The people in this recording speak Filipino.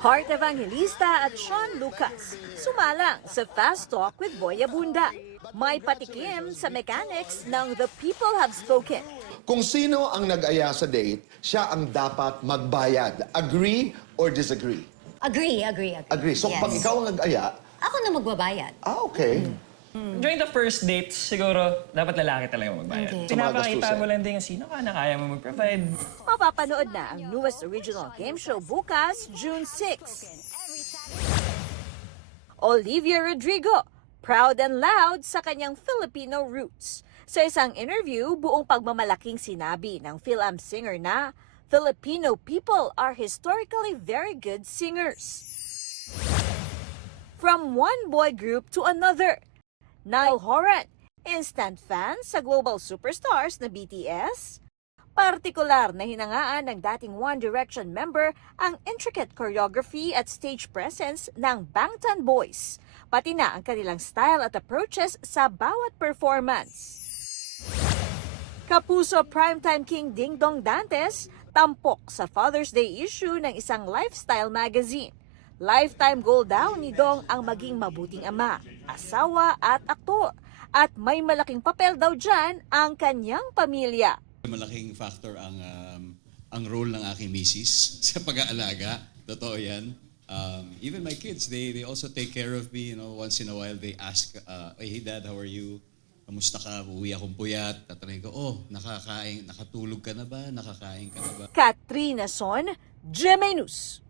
Heart Evangelista at Sean Lucas sumalang sa Fast Talk with Boy Abunda. May patikim sa mechanics ng The People Have Spoken. Kung sino ang nag-aya sa date, siya ang dapat magbayad. Agree or disagree? Agree. Agree. So Yes. pag ikaw ang nag-aya, Ako na magbabayad. okay. During the first dates, siguro dapat lalaki talaga magbayad. Okay. Pinapakita gastusin. mo lang din sino ka na kaya mo mag-provide. Mapapanood na ang newest original game show bukas, June 6. Olivia Rodrigo, proud and loud sa kanyang Filipino roots. Sa isang interview, buong pagmamalaking sinabi ng Phil-Am singer na Filipino people are historically very good singers. From one boy group to another, Niall Horan, instant fan sa global superstars na BTS. Partikular na hinangaan ng dating One Direction member ang intricate choreography at stage presence ng Bangtan Boys, pati na ang kanilang style at approaches sa bawat performance. Kapuso primetime king Ding Dong Dantes, tampok sa Father's Day issue ng isang lifestyle magazine. Lifetime goal daw ni Dong ang maging mabuting ama, asawa at aktor. At may malaking papel daw dyan ang kanyang pamilya. Malaking factor ang role ng aking misis sa pag-aalaga. Totoo yan. Even my kids, they also take care of me. You know, once in a while they ask, hey dad, how are you? Kamusta ka? Uwi akong puyat. Tatanungin ko, nakakain, nakatulog ka na ba? Nakakain ka na ba? Katrina Son, GMA News.